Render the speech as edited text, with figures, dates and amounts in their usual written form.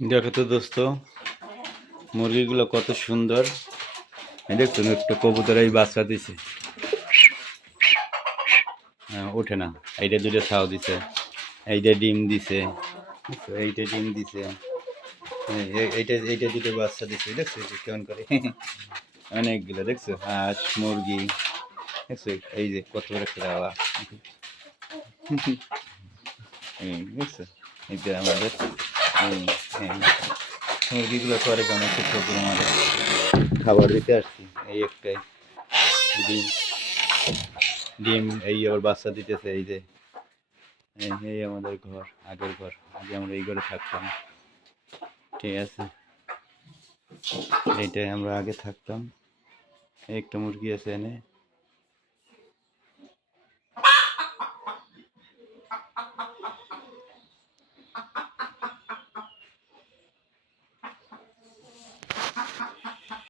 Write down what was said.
দেখো তো দোস্ত, মুরগিগুলো কত সুন্দর। দেখছো একটা কবুতর এই বাচ্চা দিছে। ওঠে না। এইটা দুটো ছাও দিছে, এইটা ডিম দিছে, দেখছো? এইটা ডিম দিছে, এইটা এইটা দুটো বাচ্চা দিছে। দেখছো এই যে কেমন করে অনেকগুলো। দেখছো হাঁস মুরগি, দেখছো এই যে কত বড় একটা দেওয়া। দেখছো এই যে আমাদের এই এই মুরগিগুলো করে অনেক ছোট মারে খাবার দিতে আসছি। এই একটাই ডিম ডিম এই আবার বাচ্চা দিতেছে। এই যে এই আমাদের ঘর, আগের ঘর। আগে আমরা এই ঘরে থাকতাম, ঠিক আছে? এইটাই আমরা আগে থাকতাম। এই একটা মুরগি আছে এনে।